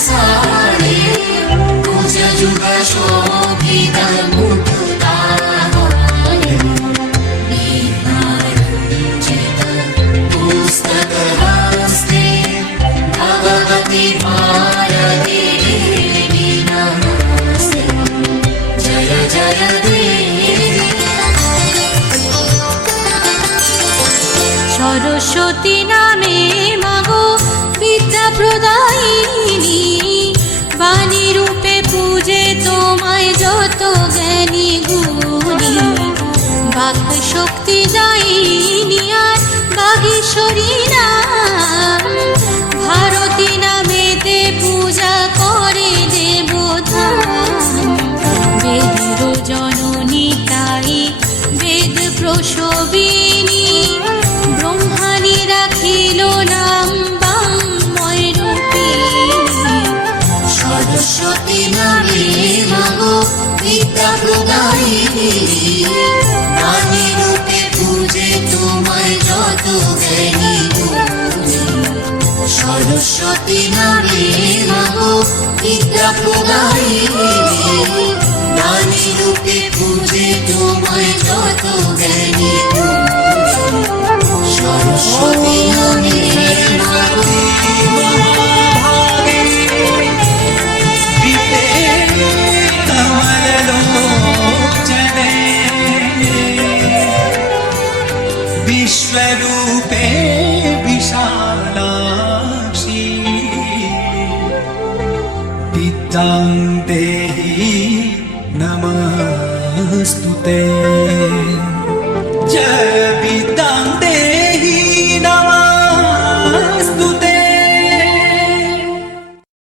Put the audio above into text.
सारे तुझ जुग शोभित मुक्ताहारे दीपारंजित पुस्तकहस्ते भगवति भारती नमस्ते जय जय देवी सरस्वती नामे मागो विद्या प्रदायिनी बाणी रूपे पूजे তোমায় যত জ্ঞানী গুণী বাক শক্তি দায়িনী আর বাগীশ্বরী নাম ভারতী নামেতে পূজা করে দেবতা বেদের জননী তাই বেদ প্রসবিনী ব্রহ্মাণী রাখিল নাম বাংময় রূপিণী सरस्वती नामे मागो विद्या प्रदायिनी बाणी रूपे पूजे তোমায় যত জ্ঞানী গুণী सरस्वती नामे मागो विद्या प्रदायिनी बाणी रूपे पूजे তোমায় যত জ্ঞানী গুণী सरस्वती नामे मागो विश्वरूपे विशालाक्षी विद्यां देहि नमस्तुते जय